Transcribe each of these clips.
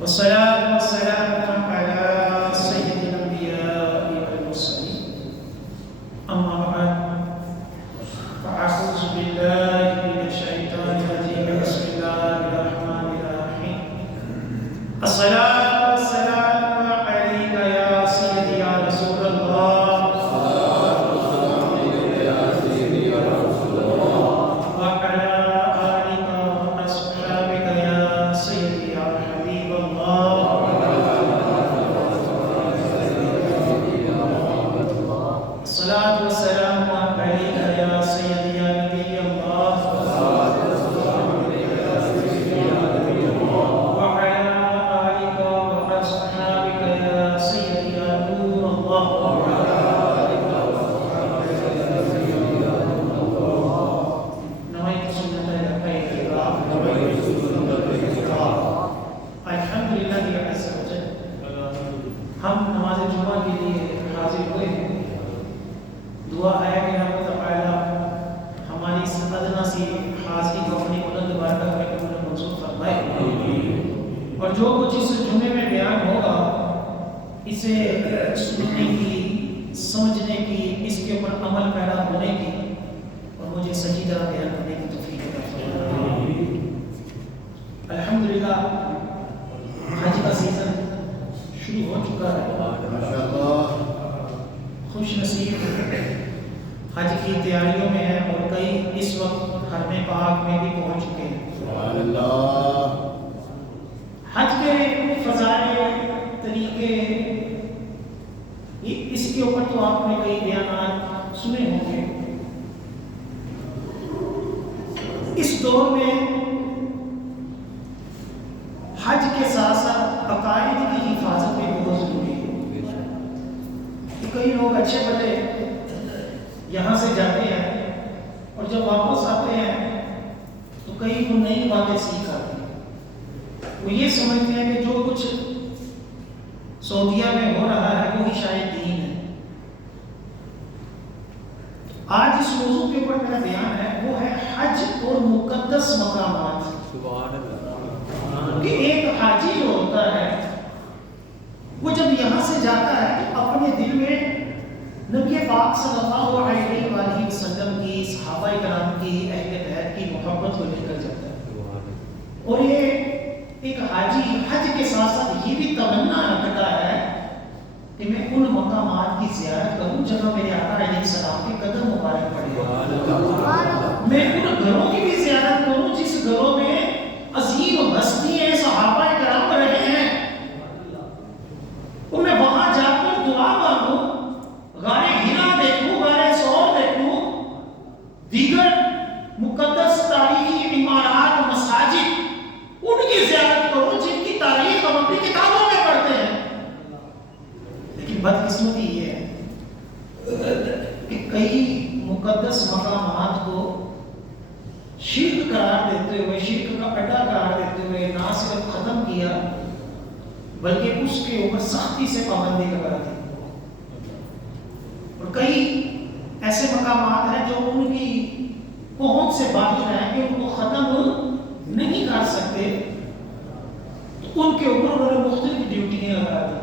والصلاة والسلام على سيد الأنبياء والمرسلين أما بعد فأعوذ بالله من الشيطان الرجيم بسم الله الرحمن الرحيم الصلاة والسلام عليك يا سيدي يا رسول الله ہم نماز جمعہ کے لیے حاضر ہوئے ہیں. دعا ہے کہ اللہ تعالی ہماری اس ادنا سی حاضری کو اپنی بلند بارگاہ میں قبول منظور فرمائے، اور جو کچھ اس جمعے میں بیان ہوگا اسے سننے کی، سمجھنے کی، اس کے اوپر عمل پیدا ہونے کی اور مجھے صحیح طرح بیان کرنے کی توفیق عطا فرمائے. الحمدللہ حج کا سیزن شروع ہو چکا ہے. خوش نصیب حج کی تیاریوں میں ہیں اور کئی اس وقت حرم پاک میں بھی پہنچ چکے ہیں. حج کے فضائل، طریقے، اس کے اوپر تو آپ نے کئی بیانات سنے ہوں گے. اس دور میں حج کے ساتھ ساتھ عقائد کی حفاظت بھی بہت ضروری ہے. کئی لوگ اچھے بھلے یہاں سے جاتے ہیں اور جب واپس آتے ہیں تو کئی وہ نئی باتیں سیکھ آتے ہیں. وہ یہ سمجھتے ہیں کہ جو کچھ سعودیہ میں ہو رہا ہے وہی شاید دین ہے. آج اس موضوع کے اوپر میرا بیان ہے، وہ ہے حج اور مقدس مقامات. کہ ایک حاجی جو ہوتا ہے وہ جب یہاں سے جاتا ہے تو اپنے دل میں نبی پاک صلی اللہ علیہ وآلہ وسلم کی، صحابہ کرام کی، اہل بیت کی محبت کو لے کر جاتا ہے. اور یہ ایک حاجی حج کے ساتھ ساتھ یہ بھی تمنا رکھتا ہے کہ میں ان مقامات کی زیارت کروں جہاں میرے آقا علیہ السلام کے قدم مبارک پڑے. میں ان گھروں کی بھی زیارت کروں جس گھروں میں عظیم ہستی ہیں، صحابہ کرام رہے ہیں، اور میں وہاں جا کر دعا مانگوں، غار ہرا دیکھوں، غار ثور دیکھوں، دیگر مقدس تاریخی عمارات، مساجد، ان کی زیارت کروں جن کی تاریخ ہم اپنی کتابوں میں پڑھتے ہیں. لیکن بدقسمتی یہ ہے کہ کئی مقدس مقامات کو شرک قرار دیتے ہوئے، شرک کا اڈا قرار دیتے ہوئے نہ صرف ختم کیا بلکہ اس کے اوپر سختی سے پابندی لگا دی. اور کئی ایسے مقامات ہیں جو ان کی پہنچ سے باہر ہیں کہ ان کو ختم نہیں کر سکتے، تو ان کے اوپر انہوں نے مختلف ڈیوٹیاں لگا دی.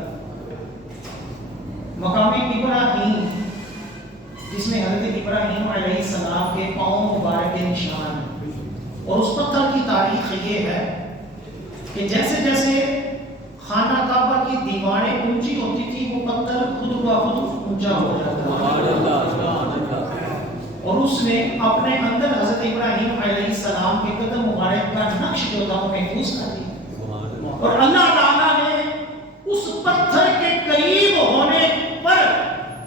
مقام ابراہیم جس میں حضرت ابراہیم علیہ السلام کے پاؤں مبارک کے نشان ہیں، اور اس پتھر کی تاریخ یہ ہے کہ جیسے جیسے خانہ کعبہ کی دیواریں اونچی ہوتی تھی وہ پتھر خود بخود اونچا ہو جاتا، اور اس نے اپنے اندر حضرت ابراہیم علیہ السلام کے قدم مبارک کا نقش جو تھا وہ محفوظ کر دیا. اور اللہ تعالیٰ نے اس پتھر کے قریب ہونے پر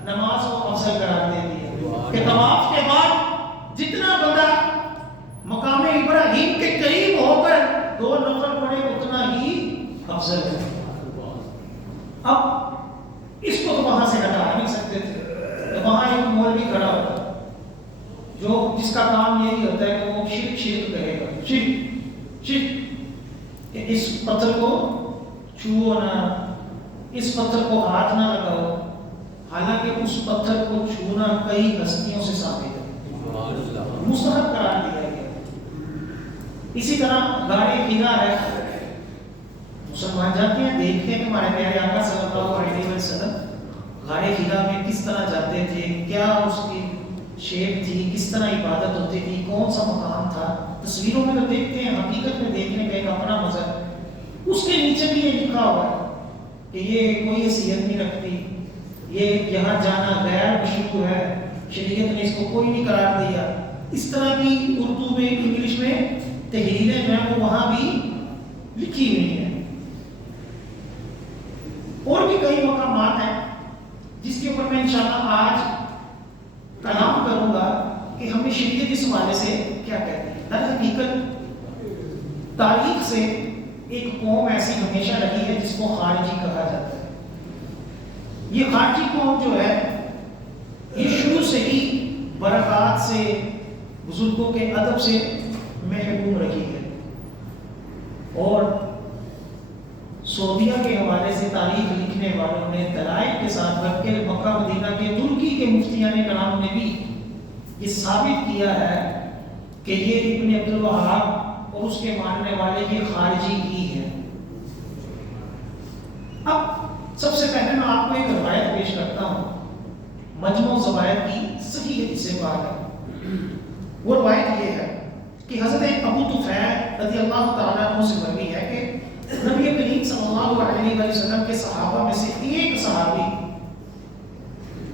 نماز کو افضل قرار دے دیا کہ طواف کے بعد جتنا بندہ مقام ابراہیم کے قریب ہو کر 2 نفل پڑھے اتنا ہی افضل ہے. اب اس کو تو وہاں سے ہٹا نہیں سکتے تھے، تو وہاں ایک مولوی کھڑا ہوتا جو جس کا کام یہی ہوتا ہے کہ وہ شرک کہے گا، شرک کہ اس پتھر کو چھوؤ نہ، اس پتھر کو ہاتھ نہ لگاؤ. حالانکہ اس پتھر کو چھونا کئی ہستیوں سے ثابت ہے، مستحب قرار دیا گیا. اسی طرح غار ہرا ہے، مسلمان جاتے ہیں، دیکھتے ہیں کہ ہمارے پیارے آقا صلی اللہ علیہ وسلم غار ہرا میں کس طرح جاتے تھے، کیا اس کی شیپ تھی، کس طرح عبادت ہوتی تھی، کون سا مقام تھا. تصویروں میں تو دیکھتے ہیں، حقیقت میں دیکھنے کا ایک اپنا مزہ ہے. اس کے نیچے بھی یہ لکھا ہوا ہے کہ یہ کوئی حیثیت نہیں رکھتی، یہ یہاں جانا غیر مشروع ہے، شریعت نے اس کو کوئی نہیں قرار دیا. اس طرح کی اردو میں، انگلش میں تحریریں جو ہیں وہ وہاں بھی لکھی ہوئی ہیں. اور بھی کئی مقامات ہیں جس کے اوپر میں انشاءاللہ آج کلام کروں گا کہ ہمیں شریعت اس حوالے سے کیا کہتی ہے. در حقیقت تاریخ سے ایک قوم ایسی ہمیشہ رہی ہے جس کو خارجی کہا جاتا ہے. یہ خارجی قوم جو ہے یہ شروع سے ہی برکات سے، بزرگوں کے ادب سے محروم رہی ہے. اور سعودیہ کے حوالے سے تاریخ لکھنے والوں نے دلائل کے ساتھ، بلکہ مکہ مدینہ کے ترکی کے مفتیان کرام نے بھی یہ ثابت کیا ہے کہ یہ ابن عبد الوہاب اور اس کے ماننے والے یہ خارجی ہی ہے. اب سب سے پہلے میں آپ کو ایک روایت پیش کرتا ہوں مجموع زوائد کی صحیح سے بات ہے. وہ روایت یہ ہے کہ حضرت ابو طفیل رضی اللہ تعالیٰ عنہ سے مروی ہے کہ نبی کریم صلی اللہ علیہ وسلم کے صحابہ میں سے ایک صحابی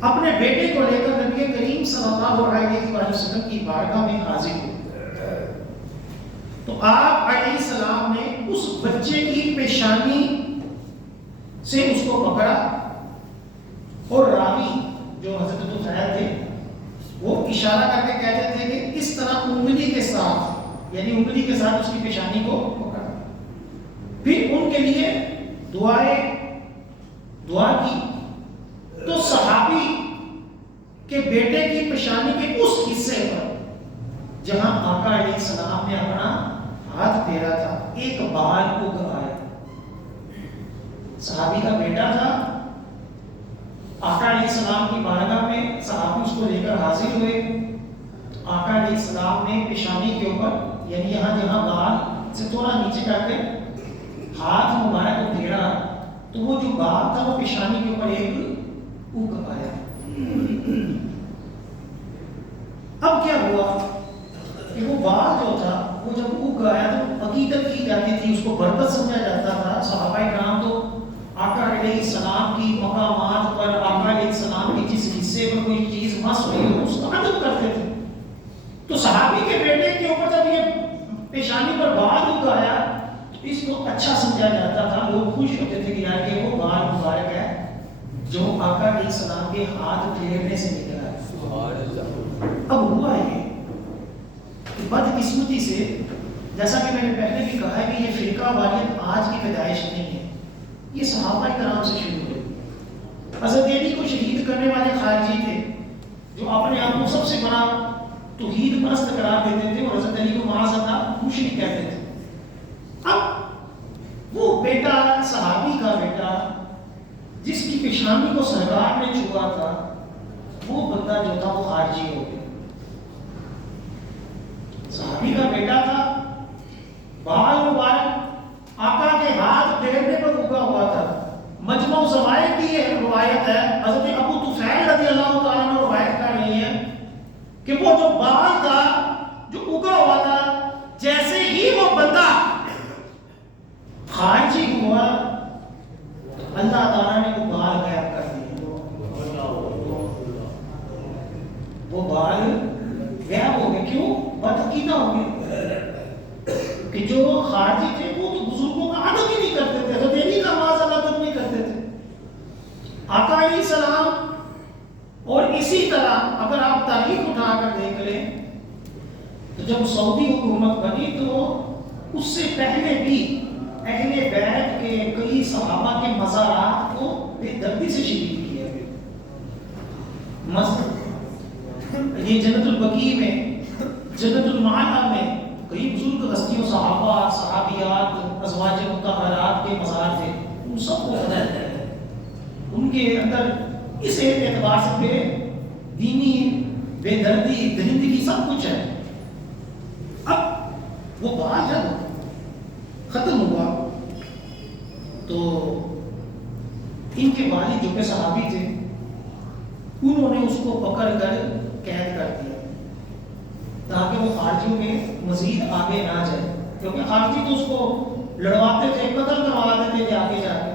اپنے بیٹے کو لے کر نبی کریم صلی اللہ علیہ وسلم کی بارگاہ میں حاضر ہوئے. تو آپ علیہ السلام نے اس بچے کی پیشانی سے اس کو پکڑا اور راوی جو حضرت طفیل تھے وہ اشارہ کر کے کہتے تھے کہ اس طرح انگلی کے ساتھ، یعنی انگلی کے ساتھ اس کی پیشانی کو پکڑا. پھر ان کے لیے دعا کی. تو صحابی کے بیٹے کی پیشانی کے اس حصے پر جہاں آقا علیہ السلام نے اپنا ہاتھ پھیرا تھا ایک بال اگ آیا. صحابی کا بیٹا تھا، آقا علیہ السلام کی بارگاہ میں صحابی اس کو لے کر حاضر ہوئے. آقا علیہ السلام نے پیشانی کے اوپر، یعنی یہاں جہاں بال سے تھوڑا نیچے کر کے ہاتھ مبارک کو پھیرا تو وہ جو بال تھا وہ پیشانی کے اوپر ایک اگ آیا. اب کیا ہوا کہ وہ بال جو تھا وہ جب اگ آیا تو عقیدت کی جاتی تھی، اس کو برکت سمجھا جاتا تھا. صحابہ کرام تو آقا علیہ السلام کی مقامات پر، آقا علیہ السلام کی جس حصے پر کوئی چیز مس ہوئی ہو اس کا ادب کرتے تھے. تو صحابی کے بیٹے کے اوپر جب یہ پیشانی پر بال اگ آیا اس کو اچھا سمجھا جاتا تھا. لوگ خوش ہوتے تھے کہ یار یہ وہ بال مبارک ہے جو آقا علیہ السلام کے ہاتھ پھیرنے سے نکلا ہے. اب ہوا یہ بدقسمتی سے، جیسا کہ میں نے پہلے بھی کہا ہے کہ یہ فرقہ واریت آج کی پیدائش نہیں ہے، یہ صحابہ کرام سے شروع ہوئی. حضرت علی کو شہید کرنے والے خارجی تھے جو اپنے آپ کو سب سے بڑا توحید پرست قرار دیتے تھے اور حضرت علی کو معاذ اللہ مشرک کہتے تھے. اب وہ بیٹا، صحابی کا بیٹا جس کی پیشانی کو سرکار نے چھوا تھا، وہ بندہ جو تھا وہ خارجی ہو گیا. صحابی کا بیٹا تھا، بال مبارک آقا کے ہاتھ پھیرنے پر اگا ہوا تھا. مجموع زوائد کی یہ روایت ہے، حضرت ابو طفیل رضی اللہ تعالیٰ عنہ روایت کر رہی ہے کہ وہ جو بال تھا جو اگا ہوا تھا، جیسے ہی وہ بندہ خارجی ہوا اللہ تعالیٰ نے وہ بال غائب کر دیا. وہ بال غائب ہو گئے. کیوں؟ بدعقیدہ ہو گئے کہ جو خارجی تھے وہ تو بزرگوں کا ادب ہی نہیں کرتے تھے، حضرت علی کا معاذ اللہ ادب نہیں کرتے تھے. آقا علیہ السلام اور اسی طرح اگر آپ تاریخ اٹھا کر دیکھ لیں تو جب سعودی حکومت بنی تو اس سے پہلے بھی اہل بیت کے کئی صحابہ کے مزارات کو بے دردی سے شہید کیا گیا. یہ جنت البقیع میں، جنت المعلا میں کئی بزرگ ہستیوں، صحابہ، صحابیات، ازواج مطہرات کے مزار تھے. ان سب کو ان کے اندر اس اعتبار سے بے دینی، بے دردی، درندگی سب کچھ ہے. اب وہ بات جب ختم ہوا تو ان کے والد جو کہ صحابی تھے انہوں نے اس کو پکڑ کر قید کر دیا تاکہ وہ خارجیوں میں مزید آگے نہ جائے، کیونکہ خارجی تو اس کو لڑواتے تھے، قتل کروا دیتے تھے آگے جا کے۔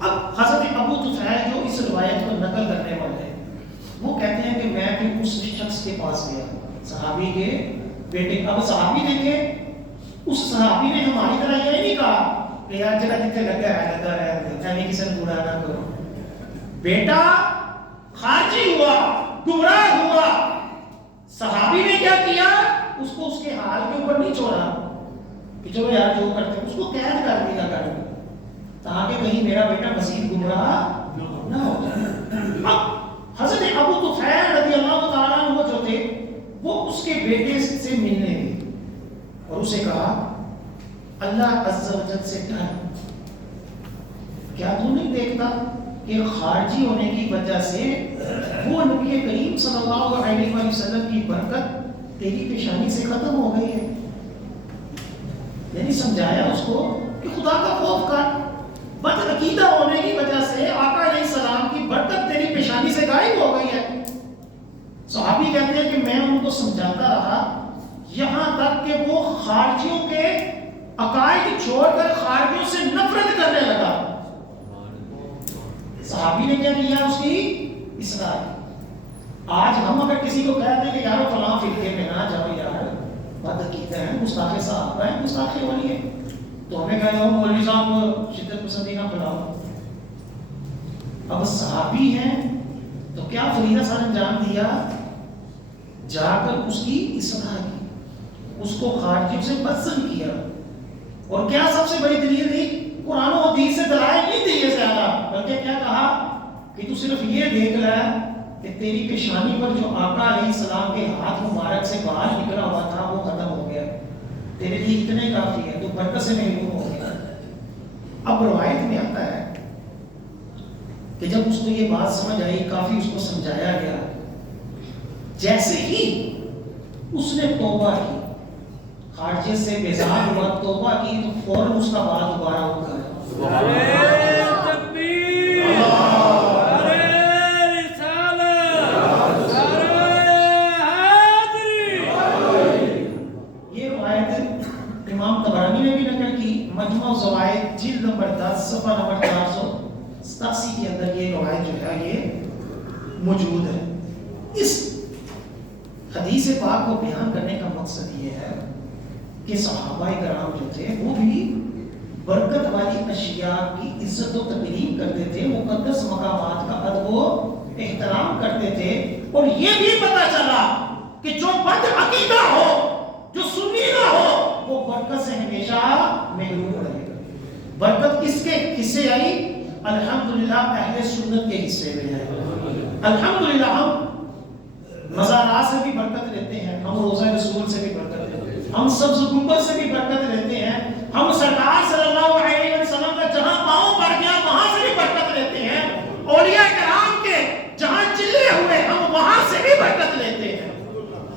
اب حضرت ابو طفیل جو اس روایت کو نقل کرنے والے ہیں وہ کہتے ہیں کہ میں بھی اس شخص کے پاس گیا، صحابی کے بیٹے۔ اب صحابی دیکھیں، اس صحابی نے ہماری طرح یہ نہیں کہا کہ یار جگہ جتنے لگا ہے یعنی کسی نے برا نہ کرو۔ بیٹا خارجی ہوا، گمراہ ہوا، صحابی نے کیا کیا؟ اس کو اس کے حال کے اوپر نہیں چھوڑا کہ چلو یار جو کرتے اس کو قید کر دیا کر تاکہ کہیں میرا بیٹا مزید گمراہ نہ ہو جائے۔ اب حضرت ابو طفیل رضی اللہ تعالیٰ عنہ جو تھے وہ اس کے بیٹے سے ملنے گئے اور اسے کہا اللہ عز و جل سے ڈر، کیا تو نہیں دیکھتا کہ خارجی ہونے کی وجہ سے وہ نبی کریم صلی اللہ علیہ وسلم کی برکت تیری پیشانی سے ختم ہو گئی ہے؟ یعنی سمجھایا اس کو کہ خدا کا خوف کر، بد عقیدہ ہونے کی وجہ سے آقا علیہ السلام کی برکت تیری پیشانی سے غائب ہو گئی ہے۔ صحابی کہتے ہیں کہ میں ان کو سمجھاتا رہا یہاں تک کہ وہ خارجیوں کے عقائد چھوڑ کر خارجیوں سے نفرت کرنے لگا۔ صحابی نے کیا کیا؟ اس کی اصلاح۔ آج ہم اگر کسی کو کہتے ہیں کہ یار فلاں فرقے میں نہ جاؤ یار بد عقیدہ ہیں، گستاخ صحابہ ہیں، گستاخ ولی ہے، تو ہمیں کہتے ہیں مولوی صاحب شدت پسندی نہ پھیلاؤ۔ اب صحابی ہیں تو کیا فریضہ سر انجام دیا؟ جا کر اس کی اصلاح کی، اس کو خارجیوں سے بدزن کیا، اور کیا سب سے بڑی دلیل دی؟ قرآن و حدیث سے دلائل نہیں دی ہے زیادہ، بلکہ کیا کہا کہ تو صرف یہ دیکھ لے کہ تیری پیشانی پر جو آقا علیہ السلام کے ہاتھ مبارک سے باہر نکلا ہوا تھا وہ ختم ہو گیا، تیرے لیے اتنے کافی ہے، تو برکت سے محروم ہو گیا۔ اب روایت میں آتا ہے کہ جب اس کو یہ بات سمجھ آئی، کافی اس کو سمجھایا گیا، جیسے ہی اس نے توبہ کی، خارجے سے بیزار ہوا، توبہ کی، تو فوراً اس کا بال دوبارہ اٹھ گیا۔ یہ روایت امام طبرانی نے بھی نقل کی، مجموع الزوائد جلد نمبر 10 صفحہ نمبر 487 کے اندر یہ روایت جو ہے یہ موجود ہے۔ اس حدیث پاک کو بیان کرنے کا مقصد یہ ہے کہ صحابہ کرام جو تھے وہ بھی برکت والی اشیاء کی عزت و تکریم کرتے تھے، مقدس مقامات کا ادب و احترام کرتے تھے، اور یہ بھی پتہ چلا کہ جو بد عقیدہ ہو، جو سنی نہ ہو، وہ برکت سے ہمیشہ محروم رہے گا۔ برکت کس کے حصے آئی؟ الحمدللہ اہل سنت کے حصے میں ہے۔ الحمدللہ ہم مزارات سے بھی برکت لیتے ہیں، ہم روزہ رسول سے بھی برکت لیتے ہیں، ہم سبز گنبد سے بھی برکت لیتے ہیں، ہم سرکار صلی اللہ علیہ وسلم کا جہاں پاؤں پڑ گیا وہاں سے بھی برکت لیتے ہیں، اولیاء کرام کے جہاں چلے ہوئے ہم وہاں سے بھی برکت لیتے ہیں۔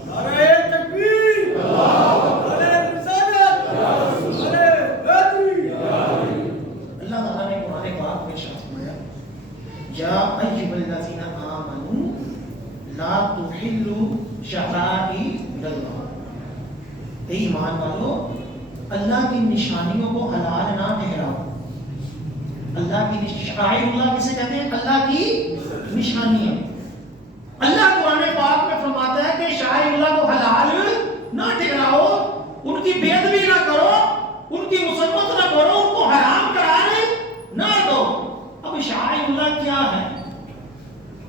نعرہ تکبیر، نعرہ رسالت، اللہ تعالیٰ نے قرآن پاک میں ارشاد فرمایا یا ایھا الذین آمنوا لا تحلوا شعائر اللہ، اے ایمان والو اللہ کی نشانیوں کو حلال نہ ٹھہراؤ۔ اللہ کی شعائر اللہ کسے کہتے ہیں؟ اللہ کی نشانیاں۔ اللہ قرآن پاک میں فرماتا ہے کہ شعائر اللہ کو حلال نہ ٹھہراؤ، ان کی بے ادبی نہ کرو، ان کی مذمت نہ کرو، ان کو حرام قرار نہ دو۔ اب شعائر اللہ کیا ہے؟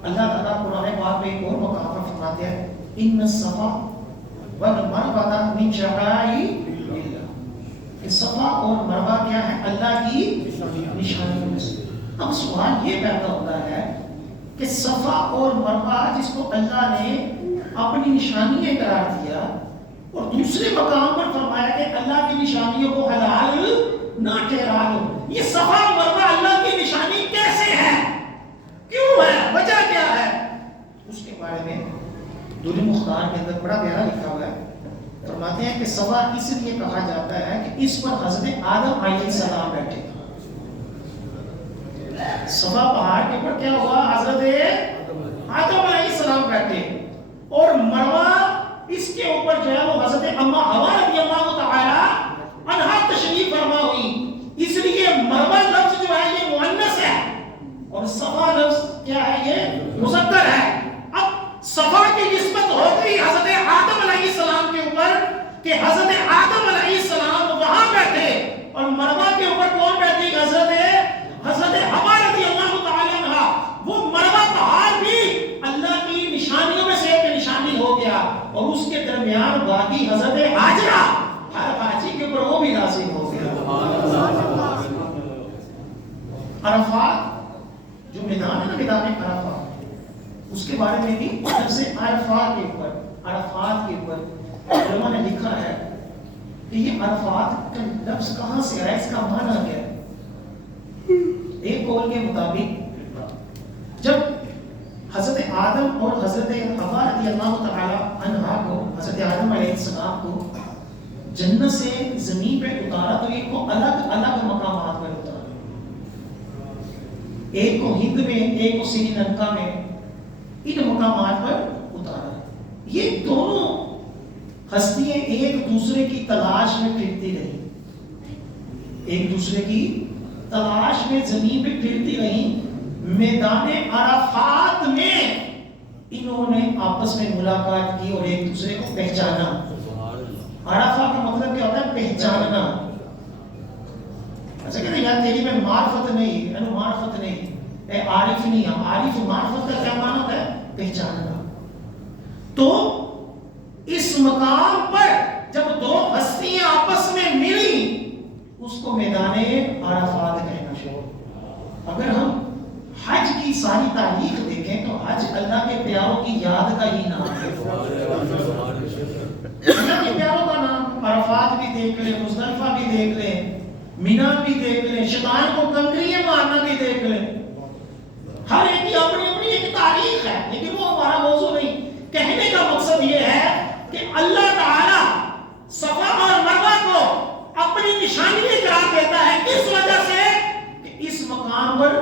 اللہ تعالیٰ قرآن پاک میں ایک اور مقام پر فرماتے ہیں ان الصفا والمروہ من شعائر اللہ، صفا اور مروہ کیا ہے؟ اللہ کی نشانیوں میں سے۔ اب سوال یہ پیدا ہوتا ہے کہ صفا اور مروہ جس کو اللہ نے اپنی نشانیاں قرار دیا اور دوسرے مقام پر فرمایا کہ اللہ کی نشانیوں کو حلال نہ ٹھہرا لو، یہ صفا اور مروہ اللہ کی نشانی کیسے ہے؟ کیوں ہے؟ وجہ کیا ہے؟ اس کے بارے میں دور مختار کے اندر بڑا پیارا لکھا ہوا ہے۔ فرماتے ہیں کہ صفا اس لیے کہا جاتا ہے کہ اس پر حضرت آدم علیہ السلام بیٹھے. صفا پہاڑ کے اوپر کیا ہوا؟ حضرت آدم علیہ السلام بیٹھے اور مروہ اس کے اوپر جو ہے وہ حضرت اما حوا رضی اللہ تعالی عنہا تشریف فرما ہوئی. اس لیے مروہ لفظ جو ہے یہ مؤنث ہے اور صفا لفظ کیا ہے؟ یہ مذکر ہے. اب صفا کی نسبت ہو گئی حضرت آدم علیہ السلام کے اوپر کہ حضرت آدم علیہ السلام وہاں بیٹھے اور مروہ کے اوپر کون بیٹھی؟ حضرت حوا رضی اللہ تعالی عنہا. وہ مروہ پہاڑ بھی اللہ کی نشانیوں میں سے ایک نشانی ہو گیا اور اس کے درمیان باقی حضرت ہاجرہ ہر حاجی کے اوپر وہ بھی نازل ہو گیا. عرفات جو میدان ہے نا، میدان عرفات، اس کے بارے میں بھی لفظ عرفات کے اوپر علماء نے لکھا ہے کہ یہ عرفات کا لفظ کہاں سے آیا، اس کا معنی کیا ہے. ایک قول کے مطابق جب حضرت آدم اور حضرت حوا رضی اللہ تعالی عنہا کو، حضرت آدم علیہ السلام کو جنت سے زمین پہ اتارا تو ایک کو الگ الگ مقامات پر اتارا. ایک کو ہند میں، ایک کو سری لنکا میں، ان مقامات پر اتارا. یہ دونوں ہستیاں ایک دوسرے کی تلاش میں پھرتی رہی، ایک دوسرے کی تلاش میں زمین پہ پھرتی رہی. میدان عرفات میں انہوں نے آپس میں ملاقات کی اور ایک دوسرے کو پہچانا. عرفہ کا مطلب کیا ہوتا ہے؟ پہچاننا. ایسا کہتے ہیں یار تیری میں معرفت نہیں، معرفت نہیں، اے عارف نہیں. عارف معرفت کا کیا معنی ہوتا ہے؟ پہچاننا. تو اس مقام پر جب دو ہستیاں آپس میں ملی اس کو میدان عرفات کہنا شروع. اگر ہم حج کی ساری تاریخ دیکھیں تو حج اللہ کے پیاروں کی یاد کا ہی نام ہے. اللہ کے پیاروں کا نام. عرفات بھی دیکھ لیں، مزدلفہ بھی دیکھ لیں، مینا بھی دیکھ لیں، شیطان کو کنکریاں مارنا بھی دیکھ لیں. ہر ایک کی اپنی اپنی ایک تاریخ ہے، لیکن وہ ہمارا موضوع نہیں. کہنے کا مقصد یہ ہے کہ اللہ تعالی صفا اور مروہ کو اپنی نشانی قرار دیتا ہے. اس وجہ سے کہ اس مقام پر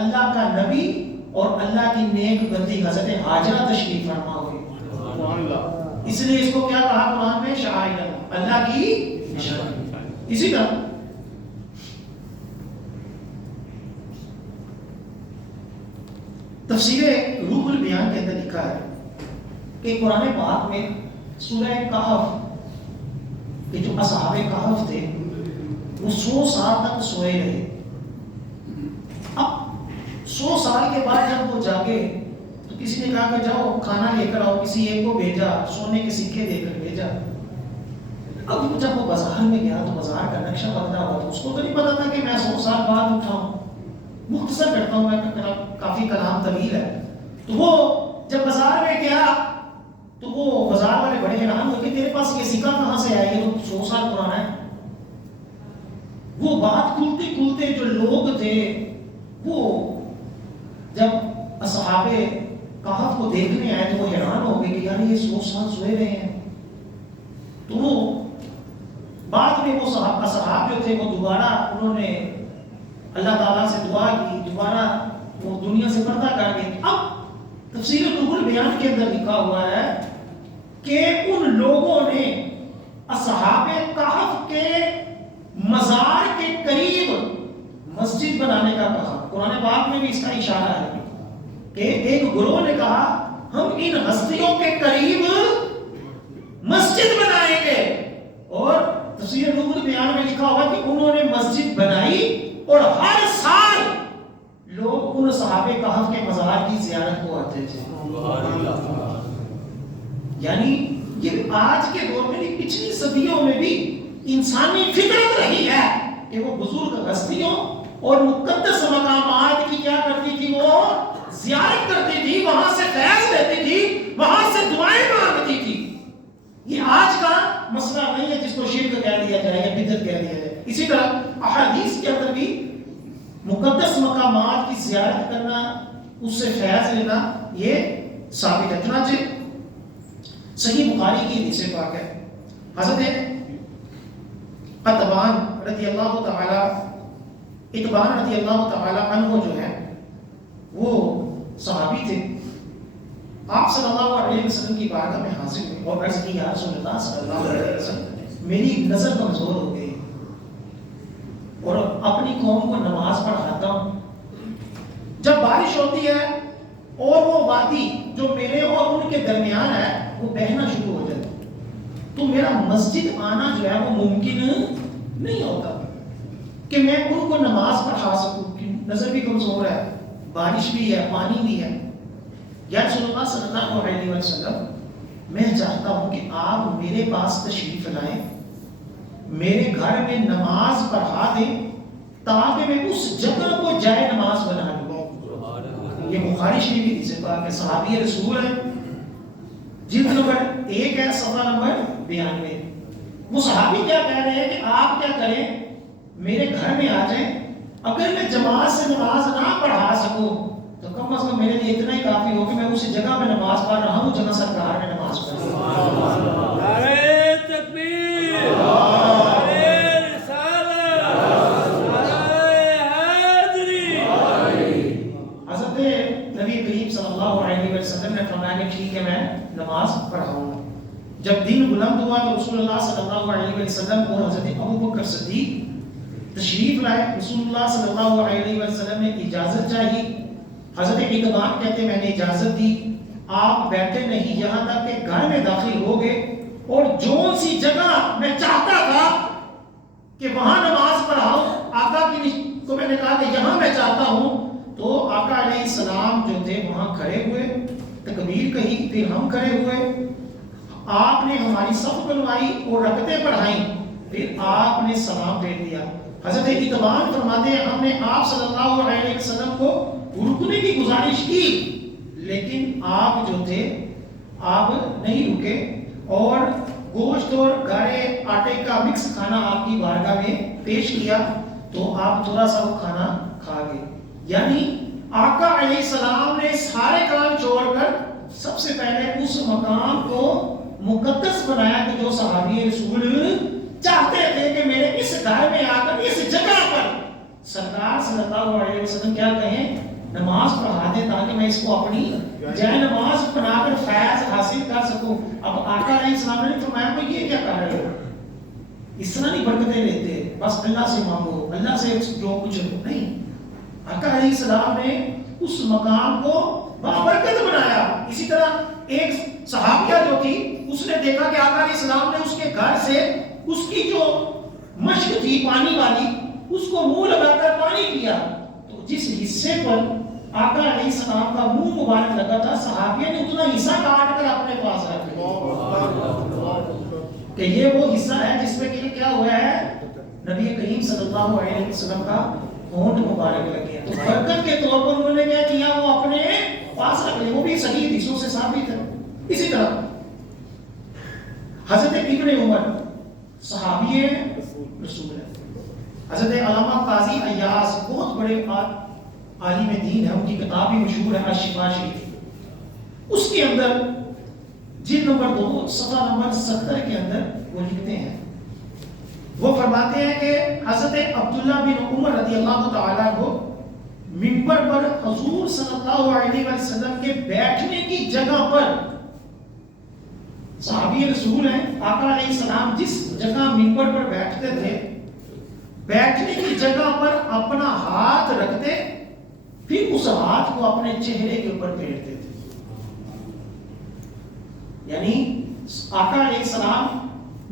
اللہ کا نبی اور اللہ کی نیک بندی حضرت ہاجرہ تشریف فرما ہوئی. اس لیے اس کو کیا کہا قرآن میں؟ شعائر اللہ کی نشانی. اسی طرح تفسیر روح البیان کے اندر لکھا ہے کہ قرآن پاک میں سورہ کہف کہ جو اصحاب کہف تھے وہ 100 سال تک سوئے رہے. اب 100 سال کے بعد جب وہ جاگے تو کسی نے کہا کہ جاؤ کھانا لے کر آؤ. کسی ایک کو بھیجا، سونے کے سکے دے کر بھیجا. اب جب وہ بازار میں گیا تو بازار کا نقشہ بدلا ہوا. تو اس کو تو نہیں پتا تھا کہ میں 100 سال بعد اٹھا ہوں. مختصر کرتا ہوں، میں کافی کلام طویل ہے. تو وہ جب بازار میں گیا تو وہ بازار والے بڑے حیران ہو کہ تیرے پاس یہ سکہ کہاں سے آیا؟ یہ تو 100 سال پرانا ہے. وہ بات کھولتے کھولتے جو لوگ تھے وہ جب اصحاب کہف کو دیکھنے آئے تو وہ حیران ہو گئے کہ یار یہ 100 سال سوئے رہے ہیں. تو وہ بعد میں وہ اصحاب جو تھے وہ دوبارہ انہوں نے اللہ تعالیٰ سے دعا کی، دوبارہ وہ دنیا سے پردہ کر گئے. اب تفسیر روح البیان کے اندر لکھا ہوا ہے کہ ان لوگوں نے اصحاب کہف کے مزار کے قریب مسجد بنانے کا کہا. قرآن پاک میں بھی اس کا اشارہ ہے کہ ایک گروہ نے کہا ہم ان ہستیوں کے قریب مسجد بنائیں گے. اور تفسیر روح البیان میں لکھا ہوا کہ انہوں نے مسجد بنائی اور ہر سال لوگ ان صحابہ کہف کے مزار کی زیارت کو آتے تھے. یعنی یہ آج کے دور میں نہیں، پچھلی صدیوں میں بھی انسانی فطرت رہی ہے کہ وہ بزرگ ہستیوں اور مقدس مقامات کی کیا کرتی تھی؟ وہ زیارت کرتی تھی، وہاں سے فیض لیتی تھی، وہاں سے دعائیں مانگتی تھی. یہ آج کا مسئلہ نہیں ہے جس کو شرک کہہ دیا جائے یا بدعت کہہ دیا جائے. اسی طرح احادیث کے اندر بھی مقدس مقامات کی زیارت کرنا، اس سے فیض لینا یہ ثابت ہے. چنانچہ صحیح بخاری کی حدیث پاک ہے، حضرت اتبان رضی اللہ تعالی عنہ جو ہے وہ صحابی تھے. آپ صلی اللہ علیہ وسلم کی بارگاہ میں حاضر ہوئے اور عرض کی یا رسول اللہ صلی اللہ علیہ وسلم میری نظر کمزور ہو گئی اور اپنی قوم کو نماز پڑھاتا ہوں. جب بارش ہوتی ہے اور وہ وادی جو میرے اور ان کے درمیان ہے وہ بہنا شروع ہو جاتا تو میرا مسجد آنا جو ہے وہ ممکن نہیں ہوتا کہ میں ان کو نماز پڑھا سکوں. نظر بھی کمزور ہے, بارش بھی ہے, پانی بھی ہے. یا رسول اللہ صلی اللہ علیہ وسلم میں چاہتا ہوں کہ آپ میرے پاس تشریف لائیں, میرے گھر میں نماز پڑھا دیں تاکہ میں اس جگہ کو جائے نماز بنا لوں. یہ بخاری شریف کی حدیث ہے کہ صحابی رسول ہیں, جلد نمبر 1 ہے, صفحہ نمبر 92. وہ صحابی کیا کہہ رہے ہیں کہ آپ کیا کریں, میرے گھر میں آ جائیں, اگر میں جماعت سے نماز نہ پڑھا سکوں تو کم از کم میرے لیے اتنا ہی کافی ہو کہ میں اسی جگہ میں نماز پڑھ رہا ہوں جہاں سرکار نے نماز پڑھی. نعرہ تکبیر, نعرہ رسالت, نعرہ حیدری. حضرت نبی کریم صلی اللہ علیہ وسلم نے فرمایا کہ ٹھیک ہے میں نماز پڑھاؤں گا. جب دن بلند ہوا تو رسول اللہ صلی اللہ علیہ وسلم اور حضرت ابوبکر صدیق تشریف لائے. رسول اللہ صلی اللہ علیہ وسلم نے اجازت چاہی. حضرت اتبان کہتے میں نے اجازت دی, آپ بیٹھے نہیں یہاں تک کہ گھر میں داخل ہو گئے اور جون سی جگہ میں چاہتا تھا کہ وہاں نماز پڑھاؤں, آقا کی کو میں نے کہا کہ یہاں میں چاہتا ہوں, تو آقا علیہ السلام جو تھے وہاں کھڑے ہوئے, تکبیر کہی, پھر ہم کھڑے ہوئے, آپ نے ہماری صف بنوائی اور رکعتیں پڑھائیں, پھر آپ نے سلام پھیر دیا. حضرت اتبان فرماتے ہیں ہم نے آپ صلی اللہ علیہ وسلم کو رکنے کی گزارش کی لیکن آپ جو تھے آپ نہیں رکے اور گوشت اور گارے آٹے کا مکس کھانا آپ کی بارگاہ میں پیش کیا تو آپ تھوڑا سا وہ کھانا کھا گئے. یعنی آقا علیہ السلام نے سارے کام چھوڑ کر سب سے پہلے اس مقام کو مقدس بنایا کہ جو صحابی رسول چاہتے تھے کہ میرے اس گھر میں آ کر اس جگہ پر سرکار صلی اللہ علیہ وسلم کیا کہیں نماز پڑھا دیں تاکہ میں اس کو اپنی جائے نماز بنا کر فیض حاصل کر سکوں. اب آقا علیہ السلام نے فرمایا کہ یہ کیا کر رہے ہو, اس طرح نہیں برکتیں لیتے بس اللہ سے مانگو, اللہ سے جو کچھ نہیں. آقا علیہ السلام نے اس مقام کو بابرکت بنایا. اسی طرح ایک صحابیہ جو تھی اس نے دیکھا کہ آقا علیہ السلام نے اس کے گھر سے اس کی جو مشک تھی پانی والی اس کو منہ لگا کر پانی پیا, تو جس حصے پر آقا علیہ السلام کا منہ مبارک لگا تھا صحابیہ نے اتنا حصہ کاٹ کر اپنے پاس رکھ لیا کہ یہ وہ حصہ ہے جس میں کہ کیا ہوا ہے نبی کریم صلی اللہ علیہ وسلم کا ہونٹ مبارک لگ گیا. تو برکت کے طور پر انہوں نے کیا کیا وہ اپنے پاس رکھ لیا, وہ بھی صحیح حدیثوں سے ثابت ہے. اسی طرح حضرت ابن عمر صحابی رسول ہے. حضرت علامہ قاضی ایاز بہت بڑے عالم دین ہے, ان کی کتاب بھی مشہور ہے الشفاء شریف. اس کے اندر جلد نمبر 2 صفحہ نمبر 70 کے اندر وہ لکھتے ہیں, وہ فرماتے ہیں کہ حضرت عبداللہ بن عمر رضی اللہ تعالیٰ کو منبر پر حضور صلی اللہ علیہ وسلم کے بیٹھنے کی جگہ پر, صحابی رسول ہیں, آقا علیہ السلام جس جگہ منبر پر بیٹھتے تھے بیٹھنے کی جگہ پر اپنا ہاتھ رکھتے, پھر اس ہاتھ کو اپنے چہرے کے اوپر پھیرتے تھے. یعنی آقا علیہ السلام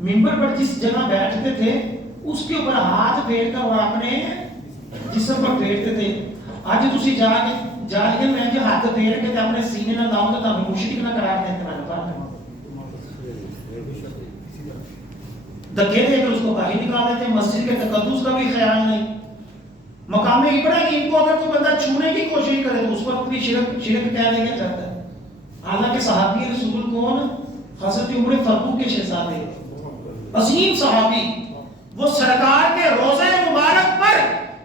منبر پر جس جگہ بیٹھتے تھے اس کے اوپر ہاتھ پھیر کر اور اپنے جسم پر پھیرتے تھے. آج تسی جا کے میں جو ہاتھ پھیر کے اپنے سینے نہ لاؤ تو تم مشرک نہ قرار دیتے میں نے دھکے دے کر اس کو باہر نکال دیتے. مسجد کے تقدس کا بھی خیال نہیں. مقام ابراہیم کو اگر کوئی بندہ چھونے کی کوشش کرے تو اس وقت بھی شرک کہہ دیا جاتا ہے. حالانکہ صحابی رسول کون, حضرت عمر فاروق کے شہزادے عظیم صحابی, وہ سرکار کے روضہ مبارک پر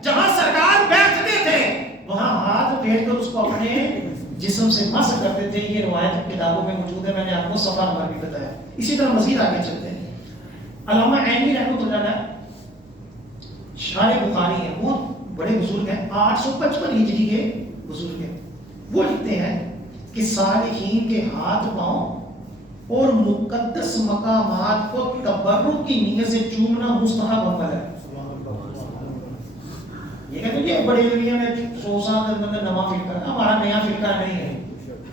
جہاں سرکار بیٹھتے تھے وہاں ہاتھ پھیر کر اس کو اپنے جسم سے مسح کرتے تھے. یہ روایت کتابوں میں موجود ہے, میں نے آپ کو صفحہ نمبر بھی بتایا. اسی طرح مزید آگے چلتے ہیں. علامہ عینی رحمۃ اللہ علیہ شارح بخاری ہیں، بہت بڑے بزرگ ہیں، 855 ہجری کے بزرگ ہیں، وہ لکھتے ہیں کہ صالحین کے ہاتھ پاؤں اور مقدس مقامات کو تبرک کی نیت سے چومنا مستحب عمل ہے۔ یہ کہتے ہیں کہ بڑے دنیا میں 100 سال اندر نواں فرقہ، ہمارا نیا فرقہ نہیں ہے،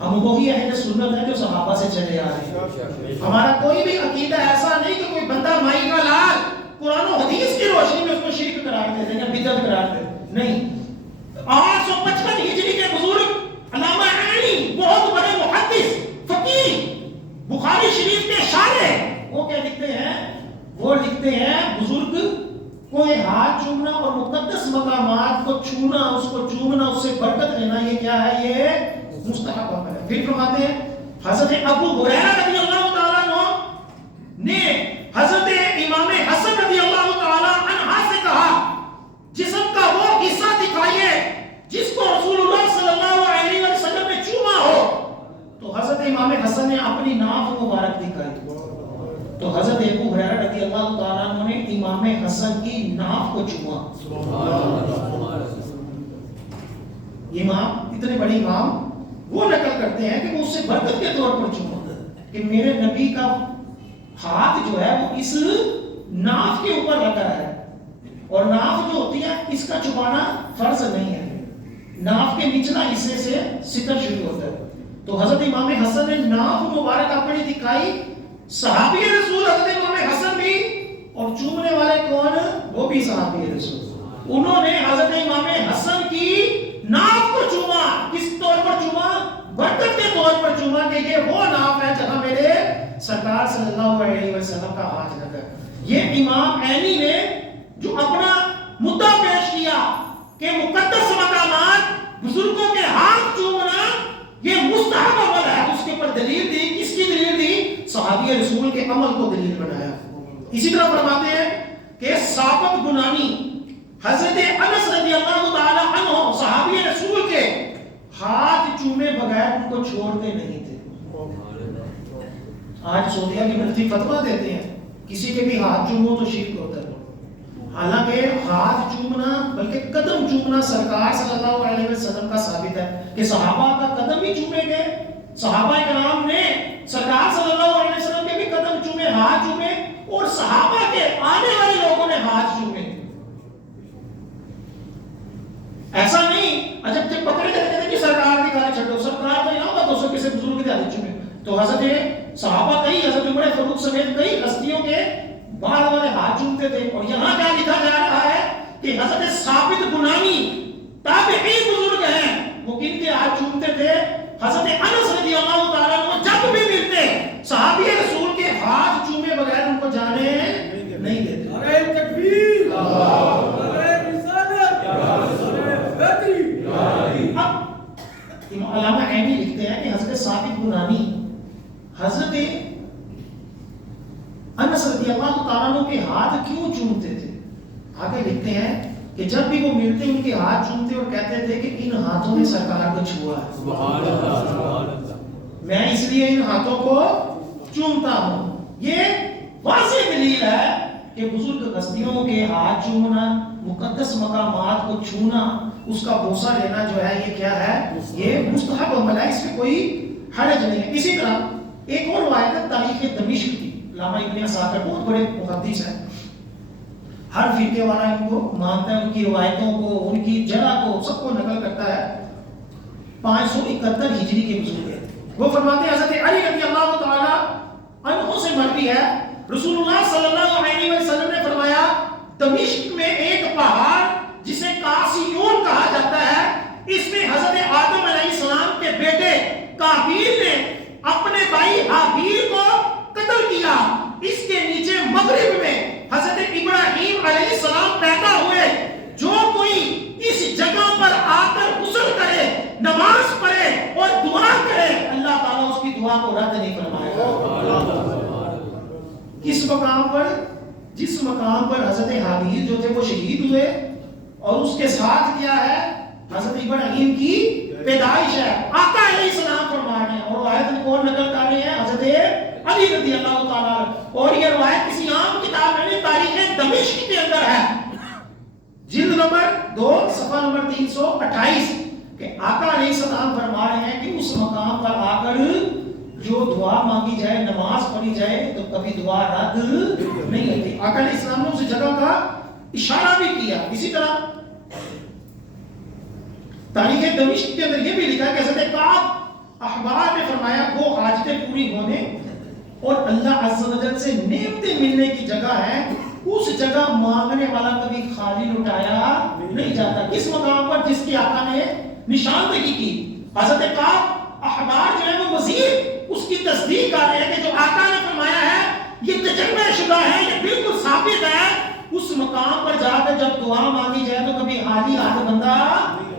ہم وہی اہل سنت ہے جو صحابہ سے چلے آ رہے ہیں۔ ہمارا کوئی بھی عقیدہ ایسا نہیں کہ کوئی بندہ مائی کا لال قرآن و حدیث کی روشنی میں اس کو شرک قرار دے دے یا بدعت قرار دے، نہیں۔ 855 ہجری کے بزرگ علامہ عینی، بہت بڑے محدث فقیہ، بخاری شریف کے شارح، وہ کیا لکھتے ہیں؟ وہ لکھتے ہیں بزرگ کو یہ ہاتھ چومنا اور مقدس مقامات کو چھونا، اس کو چومنا، اس سے برکت لینا، یہ کیا ہے؟ یہ مستحب عمل ہے۔ پھر فرماتے ہیں حضرت ابو ہریرہ رضی اللہ تعالیٰ عنہ نے حضرت امام حسن رضی اللہ تعالیٰ عنہ سے کہا جسم کا وہ حصہ دکھائیے جس کو رسول اللہ صلی اللہ علیہ وسلم نے چوما ہو، تو حضرت امام حسن نے اپنی ناف مبارک دکھائی، تو حضرت ابو ہریرہ رضی اللہ تعالیٰ عنہ نے امام حسن کی ناف کو چوما۔ امام، اتنے بڑے امام، وہ نقل کرتے ہیں کہ وہ اس سے برکت کے طور پر چوما کہ میرے نبی کا ہاتھ جو ہے وہ اس ناف کے اوپر لگا ہے، اور ناف جو ہوتی ہے اس کا چبانا فرض نہیں ہے، ناف کے نچلا حصے سے ستر شروع ہوتا ہے۔ تو حضرت امام حسن نے ناف مبارک اپنی دکھائی، صحابی رسول حضرت امام حسن بھی، اور چومنے والے کون؟ وہ بھی صحابی رسول، انہوں نے حضرت امام حسن کی ناف کو چوما۔ کس طور پر چوما؟ برکت کے طور پر چوما کہ یہ وہ ناف ہے جہاں میرے سرکار صلی اللہ علیہ وسلم کا ہاتھ لگا۔ یہ امام عینی نے جو اپنا مدعا پیش کیا کہ مقدس مقامات، بزرگوں کے ہاتھ چومنا یہ مستحب عمل ہے، اس کے اوپر دلیل دی۔ کس کی دلیل دی؟ صحابی رسول کے عمل کو دلیل بنایا۔ اسی طرح فرماتے ہیں کہ ثابت بنانی حضرت انس رضی اللہ تعالی عنہ صحابی رسول کے ہاتھ چومے بغیر ان کو چھوڑتے نہیں تھے۔ آج سعودیہ کے مفتی فتویٰ دیتے ہیں کسی کے بھی ہاتھ چومو تو شرک ہوتا ہے، حالانکہ ہاتھ چومنا بلکہ قدم چومنا سرکار صلی اللہ علیہ وسلم کا ثابت ہے کہ صحابہ کا قدم بھی چومے گئے، صحابہ کرام نے سرکار صلی اللہ علیہ وسلم کے بھی قدم چومے، ہاتھ چومے، اور صحابہ کے آنے والے لوگوں نے ہاتھ چومے۔ ایسا نہیں جب پکڑے جاتے تھے کہ سرکار کی گالی چھٹو، سرکار تو نہ ہوگا تو کسی بزرگ کے ہاتھ چومے، تو حضرت صحابہ کئی، حضرت عمر فاروق سمیت کئی ہستیوں کے بال والے ہاتھ چومتے تھے۔ اور یہاں کیا لکھا جا رہا ہے کہ حضرت ثابت بنانی تابعی بزرگ ہیں، وہ کن کے ہاتھ چومتے تھے؟ حضرت انس رضی اللہ تعالیٰ عنہ جب بھی ملتے صحابی رسول کے ہاتھ چومے بغیر ان کو جانے نہیں دیتے۔ نعرہ تکبیر، نعرہ رسالت، نعرہ حیدری۔ اب علامہ عینی لکھتے ہیں کہ حضرت ثابت بنانی حضرت انس رضی اللہ تعالیٰ عنہ کے ہاتھ کیوں چومتے تھے؟ آگے لکھتے ہیں کہ جب بھی وہ ملتے ان کے ہاتھ چومتے اور کہتے تھے کہ ان ہاتھوں نے سرکار کو چھوا ہے، سبحان اللہ، سبحان اللہ، میں اس لیے ان ہاتھوں کو چومتا ہوں۔ یہ واضح دلیل ہے کہ بزرگ ہستیوں کے ہاتھ چومنا، مقدس مقامات کو چھونا، اس کا بوسہ لینا جو ہے یہ کیا ہے؟ یہ مستحب عمل ہے، اس میں کوئی حرج نہیں ہے۔ اسی طرح ایک اور روایت ہے تاریخ دمشق کی، علامہ ابن عساکر بہت بڑے محدث ہیں، ہر فرقے والا ان کو مانتا ہے، ان کی روایتوں کو، ان کی جگہ کو، سب کو نقل کرتا ہے۔ 571 ہجری کے بزرگ ہیں، وہ فرماتے ہیں حضرت علی رضی اللہ تعالی عنہ سے مروی ہے، رسول اللہ صلی اللہ علیہ وسلم نے فرمایا دمشق میں ایک پہاڑ جسے کاسیون کہا جاتا ہے، اس میں حضرت آدم علیہ السلام کے بیٹے قابیل نے اپنے بھائی حابیل کو قتل کیا۔ اس کے نیچے مغرب میں حضرت ابراہیم علیہ السلام پیدا ہوئے۔ جو کوئی اس جگہ پر آ کر غسل کرے، نماز پڑھے اور دعا کرے، اللہ تعالیٰ اس کی دعا کو رد نہیں فرمائے گا۔ کس مقام پر؟ جس مقام پر حضرت حابیل جو تھے وہ شہید ہوئے، اور اس کے ساتھ کیا ہے؟ حضرت ابراہیم کی پیدائش ہے۔ آقا علیہ السلام فرما رہے ہیں، اور روایت کون نقل کر رہے ہیں؟ حضرت علی رضی اللہ تعالیٰ، اور یہ روایت کسی عام کتاب میں نہیں، تاریخ دمشق کے اندر ہے۔ 2 صفحہ نمبر 328 کہ آقا علیہ السلام فرما رہے ہیں کہ اس مقام پر آ کر جو دعا مانگی جائے، نماز پڑھی جائے تو کبھی دعا رد نہیں ہوتی۔ آقا علیہ السلام نے اس جگہ کا اشارہ بھی کیا۔ اسی طرح تاریخ دمشق کے اندر یہ بھی لکھا ہے کہ حضرت کعب احبار نے فرمایا وہ حاجتیں پوری ہونے اور اللہ عز و جل سے نعمتیں ملنے کی جگہ ہے، اس جگہ مانگنے والا کبھی خالی لٹایا نہیں جاتا۔ کس مقام پر؟ جس کی آقا نے نشاندہی کی۔ حضرت کعب احبار جو ہے وہ مزید اس کی تصدیق کر رہے ہیں کہ جو آقا نے فرمایا ہے یہ تجربہ شدہ ہے، یہ بالکل ثابت ہے۔ اس مقام پر جا کر جب دعا مانگی جائے تو کبھی خالی ہاتھ بندہ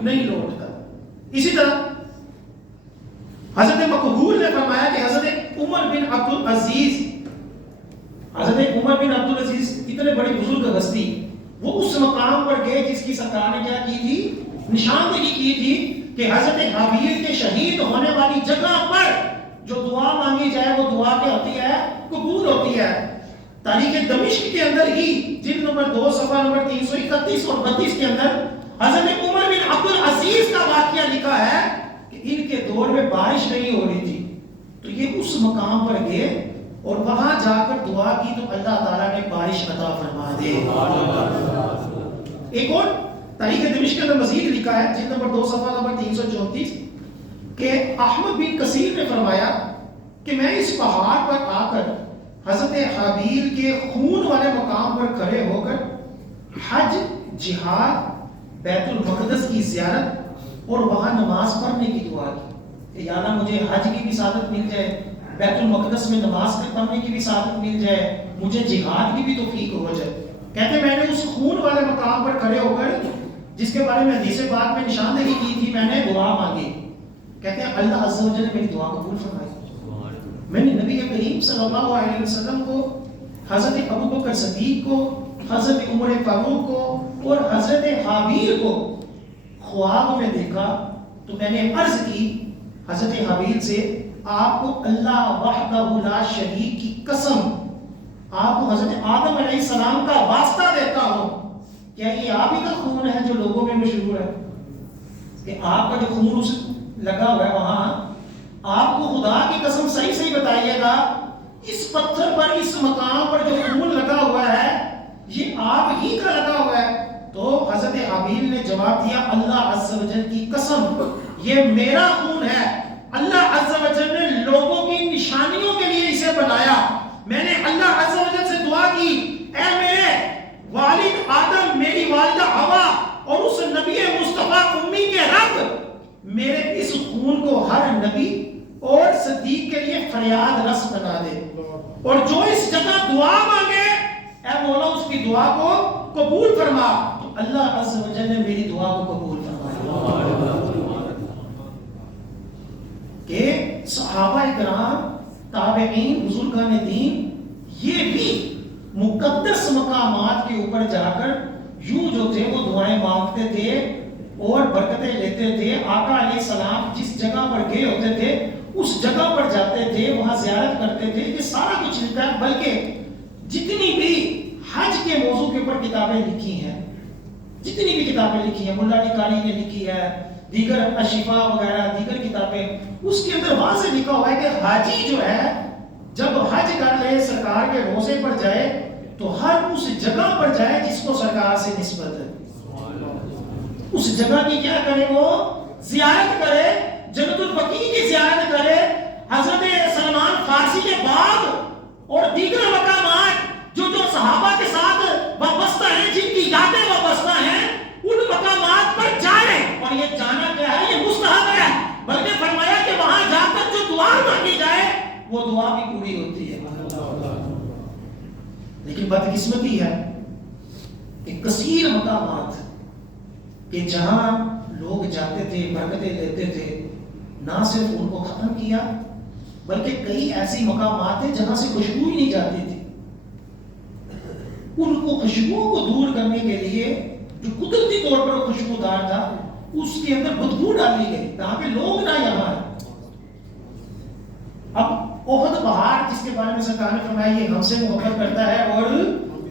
نہیں لوٹتا۔ اسی طرح حضرت مقبول نے فرمایا کہ حضرت عمر بن عبد العزیز اتنے بڑی بزرگ ہستی، وہ اس مقام پر گئے جس کی سرکار نے کیا کی تھی؟ نشاندہی کی تھی کہ حضرت حابیل کے شہید ہونے والی جگہ پر جو دعا مانگی جائے وہ دعا کیا ہوتی ہے؟ قبول ہوتی ہے۔ تاریخ دمشق کے اندر ہی جلد نمبر 2 صفحہ نمبر 331 اور 32 کے اندر حضرت عمر بن عبد العزیز کا واقعہ لکھا ہے کہ ان کے دور میں بارش نہیں ہو رہی تھی، تو یہ اس مقام پر گئے اور وہاں جا کر دعا کی تو اللہ تعالیٰ نے بارش عطا فرما دے۔ ایک اور تاریخ دمشق کے اندر مزید لکھا ہے جلد نمبر 2 صفحہ نمبر 334 کہ احمد بن کثیر نے فرمایا کہ میں اس پہاڑ پر آ کر حضرت حابیل کے خون والے مقام پر کھڑے ہو کر حج، جہاد، بیت المقدس کی زیارت اور وہاں نماز پڑھنے کی دعا کی کہ یا اللہ مجھے حج کی بھی سعادت مل جائے، بیت المقدس میں نماز پڑھنے کی بھی سعادت مل جائے، مجھے جہاد کی بھی توفیق ہو جائے۔ کہتے ہیں میں نے اس خون والے مقام پر کھڑے ہو کر جس کے بارے میں حدیث پاک میں نشاندہی کی تھی میں نے دعا مانگی۔ کہتے ہیں اللہ عز و جل نے میری دعا قبول فرمائی۔ میں نے نبی کریم صلی اللہ علیہ وسلم کو، حضرت ابوبکر صدیق کو، حضرت عمر فاروق کو اور حضرت حابیل کو خواب میں دیکھا تو میں نے عرض کی حضرت حابیل سے آپ کو اللہ وحدہ لا شریک کی قسم، آپ کو حضرت آدم علیہ السلام کا واسطہ دیتا ہوں، کیا یہ آپ ہی کا خون ہے جو لوگوں میں مشہور ہے کہ آپ کا جو خون اس لگا ہوا ہے وہاں، آپ کو خدا کی قسم صحیح صحیح بتائیے گا اس پتھر پر، اس مقام پر جو خون لگا ہوا ہے یہ آپ ہی کا لگا ہوا ہے؟ تو حضرت حابیل نے جواب دیا اللہ عز و جل کی قسم یہ میرا خون ہے، اللہ عز و جل نے لوگوں کی نشانیوں کے لیے اسے بنایا۔ میں نے اللہ عز و جل سے دعا کی اے میرے والد آدم، میری والدہ حوا اور اس نبی مصطفیٰ امی کے رب، میرے اس خون کو ہر نبی اور صدیق کے لیے فریاد رس بنا دے، اور جو اس جگہ دعا مانگے اے مولا اس کی دعا کو قبول فرما۔ تو اللہ عز و جل نے میری دعا کو قبول فرمایا کہ صحابہ کرام، تابعین، بزرگان دین یہ بھی مقدس مقامات کے اوپر جا کر یوں جو تھے وہ دعائیں مانگتے تھے اور برکتیں لیتے تھے۔ آقا علیہ السلام جس جگہ پر گئے ہوتے تھے اس جگہ پر جاتے تھے، وہاں زیارت کرتے تھے۔ یہ سارا کچھ لکھا ہے، بلکہ جتنی بھی حج کے موضوع کے اوپر کتابیں لکھی ہیں، جتنی بھی کتابیں لکھی ہیں، ملا علی قاری نے لکھی ہے، دیگر اشفا وغیرہ دیگر کتابیں، اس کے اندر واضح لکھا ہوا ہے کہ حاجی جو ہے جب حج کر لے سرکار کے روزے پر جائے تو ہر اس جگہ پر جائے جس کو سرکار سے نسبت ہے، اس جگہ کی کیا کرے، وہ زیارت کرے، جنت البقیع کی زیارت کرے، حضرت سلمان فارسی کے باغ اور دیگر مقامات جو صحابہ کے ساتھ وابستہ ہیں، جن کی یادیں وابستہ ہیں، ان مقامات پر جائے۔ اور یہ جانا کیا ہے، یہ مستحب ہے، بلکہ فرمایا کہ وہاں جا کر جو دعا مانگی جائے وہ دعا بھی پوری ہوتی ہے۔ لیکن بدقسمتی ہے کہ کثیر مقامات کہ جہاں لوگ جاتے تھے، برکتیں لیتے تھے، نہ صرف ان کو ختم کیا بلکہ کئی ایسی مقامات ہیں جہاں سے خوشبو ہی نہیں جاتی تھی۔ ان کو خوشبو کو دور کرنے کے لیے جو قدرتی طور پر خوشبودار تھا اس کے اندر بدبو ڈالی گئی تاکہ لوگ نہ یہاں آئے۔ اب احد پہاڑ جس کے بارے میں سرکار نے فرمایا یہ ہم سے محبت کرتا ہے اور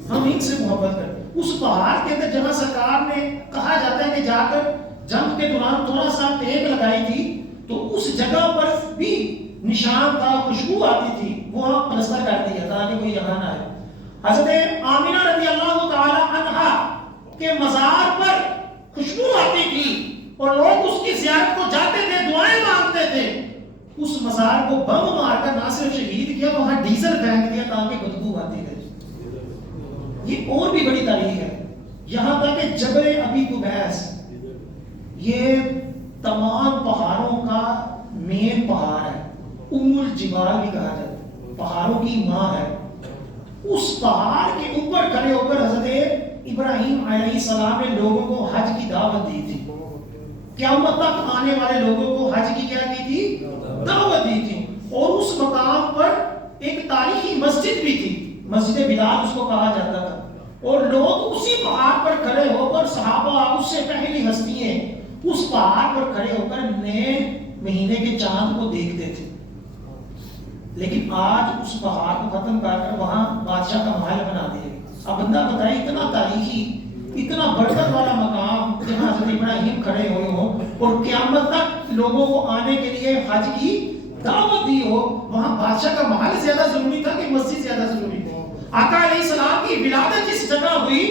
ہم ان سے محبت کرتے ہیں، اس پہاڑ کے اندر جہاں سرکار نے کہا جاتا ہے کہ جا کر جنگ کے دوران تھوڑا سا ٹیک لگائی تھی تو اس جگہ پر بھی نشان تھا، خوشبو آتی تھی، وہاں پلستر کر دیا تاکہ کوئی یہاں نہ آئے۔ حضرت آمینہ رضی اللہ تعالی عنہا کے مزار پر خوشبو آتی تھی اور لوگ اس کی زیارت کو جاتے تھے، دعائیں مانگتے تھے۔ اس مزار کو بم مار کر نہ صرف شہید کیا، وہاں ڈیزل پھینک دیا تاکہ بدبو آتی رہے۔ یہ اور بھی بڑی تاریخ ہے، یہاں تک کہ جبل ابی قبیس یہ تمام پہاڑوں کا مین پہاڑ ہے، ام الجبال بھی کہا جاتا ہے، پہاڑوں کی ماں ہے۔ اس پہاڑ کے اوپر کھڑے ہو کر حضرت ابراہیم علیہ السلام نے لوگوں کو حج کی دعوت دی تھی، قیامت تک آنے والے لوگوں کو حج کی کیا کی تھی؟ دعوت دی تھی۔ اور اس مقام پر ایک تاریخی مسجد بھی تھی، مسجد بلال اس کو کہا جاتا تھا، اور لوگ اسی پہاڑ پر کھڑے ہو کر صحابہ اس سے پہلی ہستیاں اس پہاڑ پر کھڑے ہو کر نئے مہینے کے چاند کو دیکھتے تھے۔ لیکن آج اس پہاڑ کو ختم کر کر وہاں بادشاہ کا محل بنا دیا۔ اب بندہ بتائے اتنا تاریخی، اتنا برکت والا مقام جہاں حضرت ابراہیم کھڑے ہوئے ہوں اور قیامت تک لوگوں کو آنے کے لیے حج کی دعوت دی ہو، وہاں بادشاہ کا محل زیادہ ضروری تھا کہ مسجد زیادہ ضروری تھی؟ آقا علیہ السلام کی ولادت جس جگہ ہوئی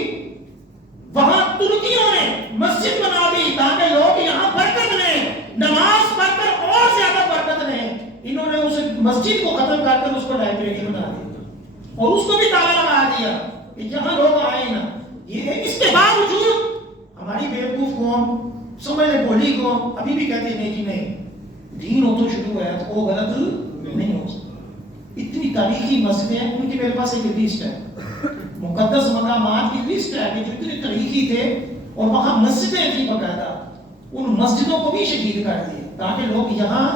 وہاں ترکیوں نے مسجد بنا دی تاکہ لوگ یہاں برکت لیں، نماز پڑھ کر اور زیادہ برکت لیں۔ انہوں نے اس مسجد کو ختم کر کر اس کو لائبریری بنا دیا اور اس کو بھی تالا لگا دیا کہ یہاں لوگ آئے نا۔ یہ اس کے باوجود ہماری بیوقوف قوم، سمجھ لے بولی قوم ابھی بھی کہتے ہیں کہ نہیں دین ہو تو شروع ہے تو وہ غلط نہیں ہو سکتا۔ اتنی تاریخی مسجدیں ہیں، ان کی میرے پاس ایک لسٹ ہے، مقدس مقامات کی لسٹ ہے کہ جو اتنے تاریخی تھے اور وہاں مسجدیں تھیں باقاعدہ، ان مسجدوں کو بھی شہید کر دیے تاکہ لوگ یہاں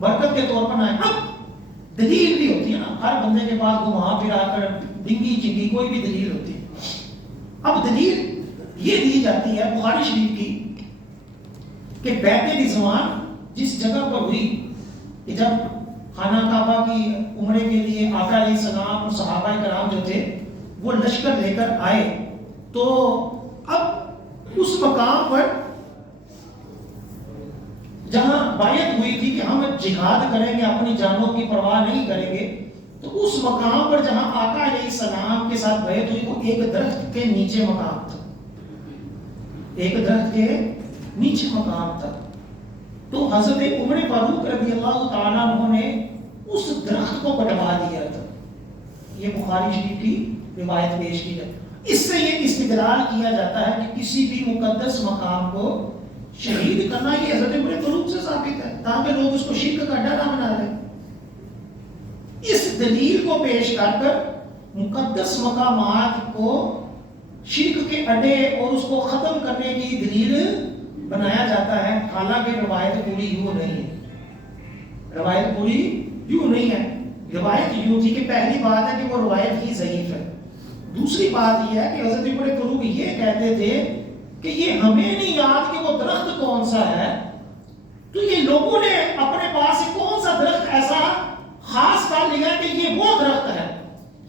برکت کے طور پر آئیں۔ اب دلیل بھی ہوتی ہے نا، ہر بندے کے پاس گھما پھرا کر ڈنگی چنگی کوئی بھی دلیل ہوتی ہے۔ اب دلیل یہ دی جاتی ہے بخاری شریف کی کہ بیت رضوان جس جگہ پر ہوئی کہ جب خانہ کعبہ کی عمرے کے لیے آقا علیہ السلام اور صحابہ کرام جو تھے وہ لشکر لے کر آئے، تو اب اس مقام پر جہاں بیعت ہوئی تھی کہ ہم جہاد کریں گے، اپنی جانوں کی پرواہ نہیں کریں گے، تو اس مقام پر جہاں آقا علیہ السلام کے ساتھ بیعت ہوئی وہ ایک درخت کے نیچے مقام تھا، ایک درخت کے نیچے مقام تھا۔ تو حضرت عمر فاروق رضی اللہ تعالیٰ عنہ نے اس درخت کو کٹوا دیا تھا۔ یہ بخاری شریف کی روایت پیش کی جاتی ہے۔ اس سے یہ استدلال کیا جاتا ہے کہ کسی بھی مقدس مقام کو شہید کرنا یہ حضرت عمر فاروق سے ثابت ہے تاکہ لوگ اس کو شرک کا اڈا نہ بنا لیں۔ اس دلیل کو پیش کر کر مقدس مقامات کو شرک کے اڈے اور اس کو ختم کرنے کی دلیل بنایا جاتا ہے، حالانکہ روایت پوری یوں نہیں ہے، روایت پوری یوں نہیں ہے۔ روایت یوں تھی کہ پہلی بات ہے کہ وہ روایت ہی ضعیف ہے، دوسری بات یہ ہے کہ حضرت عمر فاروق یہ کہتے تھے کہ یہ ہمیں نہیں یاد کہ وہ درخت کون سا ہے، تو یہ لوگوں نے اپنے پاس کون سا درخت ایسا خاص کر لیا کہ یہ وہ درخت ہے،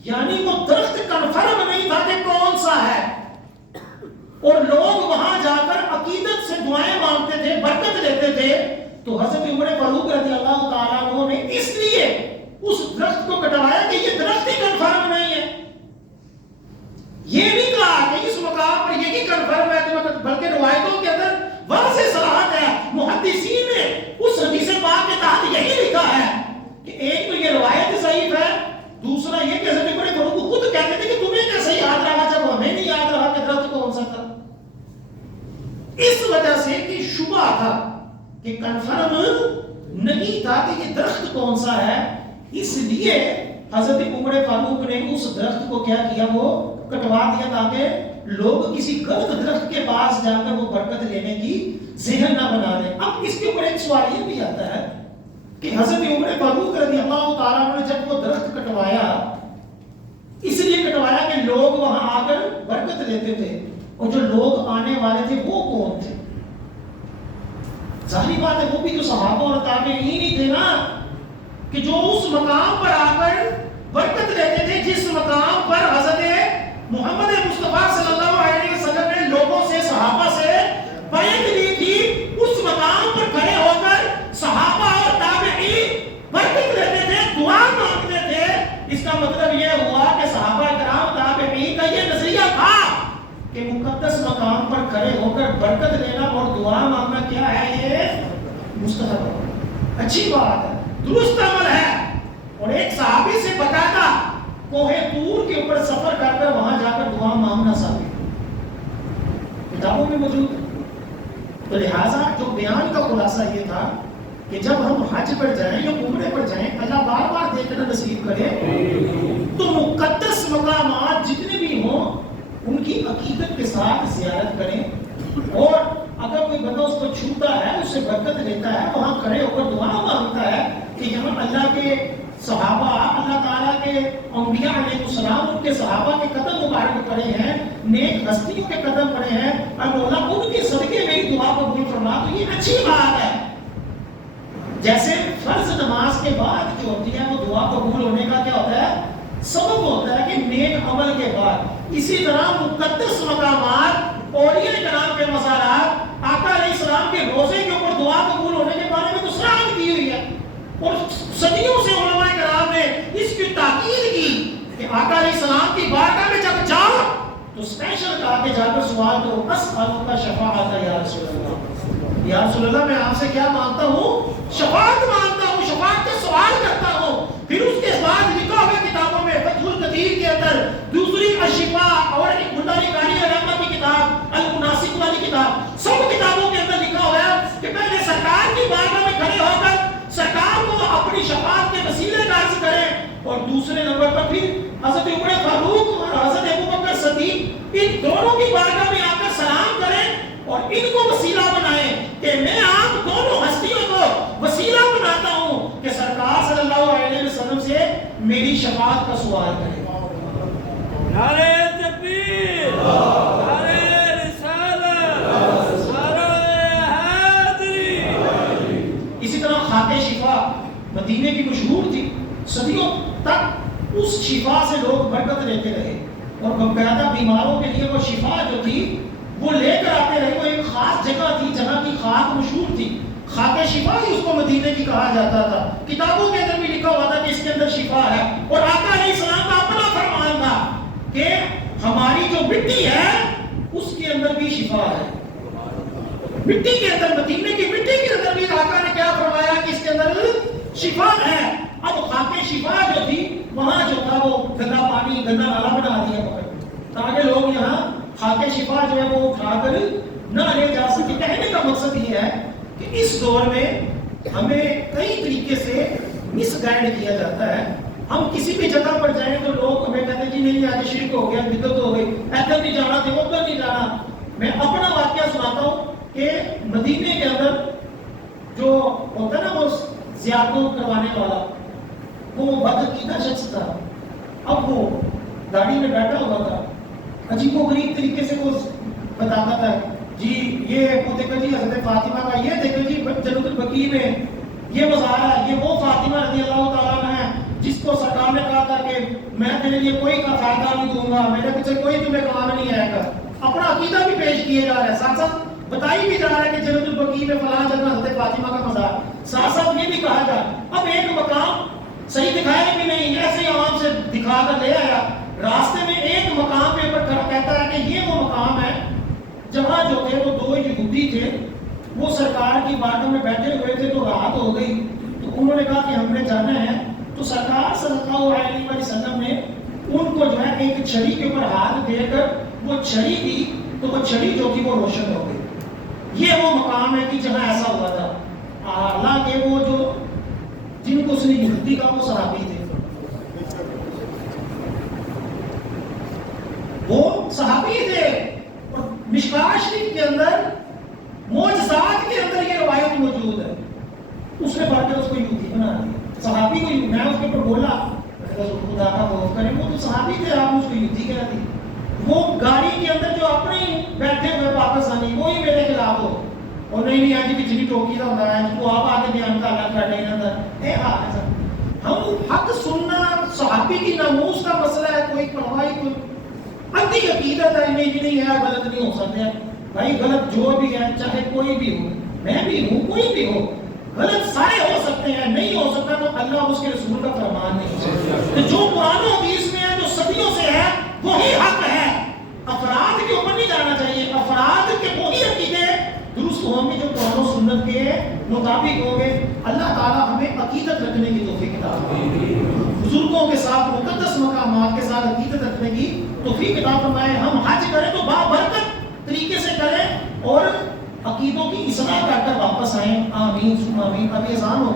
یعنی وہ درخت کنفرم نہیں تھا کہ کون سا ہے، اور لوگ وہاں جا کر عقیدت سے دعائیں مانگتے تھے، برکت لیتے تھے۔ تو حضرت عمر فاروق رضی اللہ تعالیٰ عنہ نے اس لیے اس درخت کو کٹوایا کہ یہ درخت ہی کنفرم نہیں ہے، یہ نہیں کہا کہ اس مقام پر یہی کنفرم ہے، بلکہ روایتوں کے اندر واضح صراحت ہے، محدثین نے اس حدیث پاک کے تحت یہی لکھا ہے کہ ایک تو یہ روایت ضعیف ہے، دوسرا یہ کہ حضرت عمر فاروق خود کہتے تھے کہ تمہیں کیسے یاد رہا جب ہمیں نہیں یاد رہا کہ درخت کون سا تھا۔ اس وجہ سے کہ شبہ تھا کہ کنفرم نہیں تھا کہ یہ درخت کون سا ہے، اس لیے حضرت عمر فاروق نے اس درخت کو کیا کیا، وہ کٹوا دیا تاکہ لوگ کسی غلط درخت کے پاس جا کر وہ برکت لینے کی ذہن نہ بنا لیں۔ اب اس کے اوپر ایک سوال یہ بھی آتا ہے کہ حضرت عمر فاروق رضی اللہ تعالیٰ عنہ نے جب وہ درخت کٹوایا اس لیے کٹوایا کہ لوگ وہاں آ کر برکت لیتے تھے، اور جو لوگ آنے والے تھے وہ کون تھے؟ ظاہری بات ہے وہ بھی تو صحابہ اور تابعین ہی تھے نا، کہ جو اس مقام پر آ کر برکت لیتے تھے جس مقام پر حضرت محمد مصطفیٰ صلی اللہ علیہ کہ مقدس مقام پر کھڑے ہو کر برکت لینا اور دعا مانگنا کیا ہے؟ یہ مستحب ہے، اچھی بات ہے، درست عمل ہے۔ اور ایک صحابی سے باقاعدہ کوہ طور کے اوپر سفر کر کر وہاں جا کر دعا مانگنا ثابت ہے، کتابوں میں موجود ہے۔ تو لہٰذا جو بیان کا خلاصہ یہ تھا کہ جب ہم حج پر جائیں یا عمرے پر جائیں، اللہ بار بار دیکھنا نصیب کرے، تو مقدس مقامات جتنے بھی ہوں ان کی عقیدت کے ساتھ زیارت کریں، اور اگر کوئی بندہ اس کو چھوتا ہے، اس سے برکت لیتا ہے، وہاں کھڑے ہو کر دعا مانگتا ہے کہ یہاں اللہ کے صحابہ، اللہ تعالیٰ کے انبیاء علیہ السلام، ان کے صحابہ کے قدم مبارک پڑے ہیں، نیک ہستیوں کے قدم پڑے ہیں، اور مولا ان کے صدقے میری دعا قبول فرما، تو یہ اچھی بات ہے۔ جیسے فرض نماز کے بعد جو ہوتی ہے وہ دعا قبول ہونے کا کیا ہوتا ہے؟ سبب ہوتا ہے کہ نیک عمل کے بعد۔ اسی طرح مقدس مقامات، اولیاء کرام کے مزارات، آقا علیہ السلام کے روزے کے اوپر دعا قبول ہونے کے بارے میں تو صراحت کی ہوئی ہے، اور صدیوں سے علماء کرام نے اس کی تاکید کی کہ آقا علیہ السلام کی بارگاہ میں جب جاؤ تو اسپیشل کہا کہ جا کر سوال کرو، اسألک شفاعت یا رسول اللہ، یا رسول اللہ میں آپ سے کیا مانگتا ہوں؟ شفاعت مانگتا ہوں، شفاعت کا سوال کرتا ہوں۔ پھر اس کے بعد لکھا ہوا کتابوں میں فتح القدیر کے اندر دوسری الشفاء اور ایک بھنڈاری قاری رحمہ کی کتاب، المناسک والی کتاب، سب کتابوں کے اندر لکھا ہوا ہے کہ پہلے سرکار کی بارگاہ میں کھڑے ہو کر سرکار کو اپنی شفاعت کے وسیلے کا عرض کریں، اور دوسرے نمبر پر پھر حضرت عمر فاروق اور حضرت ابوبکر صدیق ان دونوں کی بارگاہ میں آ کر سلام کریں اور ان کو وسیلہ بنائیں کہ میں آپ دونوں ہستیوں کو وسیلہ بناتا ہوں کہ سرکار صلی اللہ علیہ وسلم سے میری شفاعت کا سوال کریں۔ نعرہ تکبیر، نعرہ رسالت، نعرہ حیدری۔ اسی طرح خاک شفا مدینے کی مشہور تھی، صدیوں تک اس شفا سے لوگ برکت لیتے رہے، اور باقاعدہ بیماروں کے لیے وہ شفا جو تھی وہ لے کر آتے رہے۔ وہ ایک خاص جگہ تھی، جگہ کی خاک مشہور تھی، خاک شفا ہی اس کو مدینے کی کہا جاتا تھا۔ کتابوں کے اندر بھی لکھا ہوا تھا کہ اس کے اندر شفا ہے، اور آقا علیہ السلام کا اپنا فرمان تھا کہ ہماری جو مٹی ہے اس کے اندر بھی شفا ہے۔ مٹی کے اندر، مدینے کی مٹی کے اندر بھی آقا نے کیا فرمایا کہ اس کے اندر شفا ہے۔ اب خاک شفا جو تھی وہاں جو تھا وہ گندا پانی، گندا نالا بنا دیا تاکہ لوگ یہاں خاک شفا جو ہے وہ اٹھا کر نہ لے جا سکے۔ کہنے کا مقصد یہ ہے کہ اس دور میں ہمیں کئی طریقے سے مس گائیڈ کیا جاتا ہے۔ ہم کسی بھی جگہ پر جائیں تو لوگ ہمیں کہتے ہیں جی نہیں آج شرک ہو گیا، بدعت ہو گئی، ادھر نہیں جانا تھا، ادھر نہیں جانا۔ میں اپنا واقعہ سناتا ہوں کہ مدینے کے اندر جو ہوتا ہے نا وہ زیارتوں کروانے والا، وہ بدعقیدہ شخص تھا۔ اب وہ گاڑی میں بیٹھا ہوا تھا، عجیب و غریب طریقے سے وہ بتاتا تھا جی یہ وہ دیکھو جی حضرت فاطمہ کا، یہ دیکھو جی جنت البقیع میں یہ مزار ہے، یہ وہ فاطمہ رضی اللہ تعالیٰ عنہ ہے جس کو سرکار نے کہا تھا کہ میں تیرے لیے کوئی کا فائدہ نہیں دوں گا، میرے پیچھے کوئی تمہیں کام نہیں آئے گا۔ اپنا عقیدہ بھی پیش کیے جا رہا ہے، ساتھ ساتھ بتائی بھی جا رہا ہے کہ جنت البقیع میں فلاں جگہ حضرت فاطمہ کا مزار، ساتھ ساتھ یہ بھی کہا جا اب ایک مقام صحیح دکھایا بھی نہیں، ایسے عوام سے دکھا کر لے آیا۔ راستے میں ایک مقام پہ کھڑا کہتا ہے کہ یہ وہ مقام ہے جہاں جو تھے وہ دو یہودی تھے، وہ سرکار کی بارگاہ میں بیٹھے ہوئے تھے تو رات ہو گئی، تو انہوں نے کہا کہ ہم نے جانا ہے۔ تو سرکار صلی اللہ علیہ وسلم نے ان کو جو ہے ایک چھڑی کے اوپر ہاتھ دے کر وہ چھڑی دی، تو وہ چھڑی جو تھی وہ روشن ہو گئی۔ یہ وہ مقام ہے کہ جہاں ایسا ہوا تھا۔ حالانکہ وہ جو جن کو اس نے یہودی کا وہ صحابی تھے، وہ صحابی تھے، اور مشکاہ شریف کے اندر معجزات کے اندر یہ روایت موجود ہے۔ اس نے پڑھ کر اس کو یہودی بنا دیا، صحابی کو۔ میں اس کے اوپر بولا خدا کا خوف کریں، وہ تو صحابی تھے، آپ اس کو یہودی کہہ دی۔ وہ گاڑی کے اندر جو اپنے ہی بیٹھے ہوئے پاکستانی وہی میرے خلاف ہو، اور نہیں آج پچھلی ٹوکی کا ہوتا ہے تو آپ آگے بیان کا الگ کر لیں اندر اے حق ہے۔ ہم حق سننا صحابی کی ناموس کا مسئلہ ہے، کوئی پرواہی کوئی اندھی عقیدت ہے نہیں ہے، غلط نہیں ہو سکتے بھائی، غلط جو بھی ہے چاہے کوئی بھی ہو، میں بھی ہوں کوئی بھی ہو، غلط سارے ہو سکتے ہیں، نہیں ہو سکتا تو اللہ اس کے رسول کا فرمان نہیں۔ تو جو قرآن و حدیث میں ہے، جو صدیوں سے ہے، وہی حق ہے۔ افراد کے اوپر نہیں مطابق ہوں گے. اللہ تعالیٰ ہمیں عقیدت رکھنے کی توفیق عطا فرمائے, بزرگوں کے ساتھ مقدس مقامات کے ساتھ عقیدت رکھنے کی توفیق عطا فرمائے. ہم حج کریں تو بابرکت طریقے سے کریں اور عقیدوں کی اصلاح کر کر واپس آئیں. آمین ثم آمین. ابھی اذان ہو